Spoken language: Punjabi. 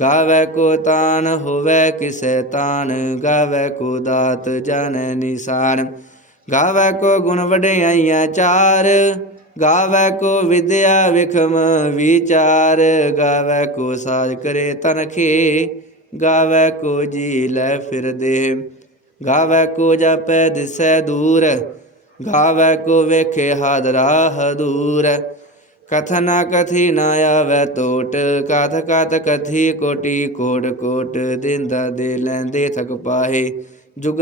ਗਾਵੇ ਕੋ ਤਾਨ, ਹੋਵੇ ਕਿਸੈ ਤਾਨ, ਗਾਵੇ ਕੋ ਦਾਤ ਜਾਣੈ ਨਿਸਾਨ। ਗਾਵੇ ਕੋ ਗੁਣ ਵਡਿਆਈਆਂ ਚਾਰ, ਗਾਵੇ ਕੋ ਵਿਦਿਆ ਵਿਖਮ ਵਿਚਾਰ। ਗਾਵੇ ਕੋ ਸਾਜ ਕਰੇ ਤਨਖੇ ਗਾਵੇ ਕੋ ਜੀ ਲੈ ਫਿਰਦੇ। ਗਾਵੇ ਕੋ ਜਾਪੈ ਦਿਸੈ ਦੂਰ, ਗਾਵੇ ਕੋ ਵੇਖੇ ਹਾਦਰਾ ਹਦੂਰ। ਕਥਨਾ ਕਥੀ ਨ ਆਵੈ ਟੋਟ ਕਥ ਕਥ ਕਥੀ ਕੋਟੀ ਕੋਟ ਕੋਟ, ਦਿੰਦਾ ਦੇ ਲੈਂਦੇ ਥਕ ਪਾਹੇ ਜੁਗ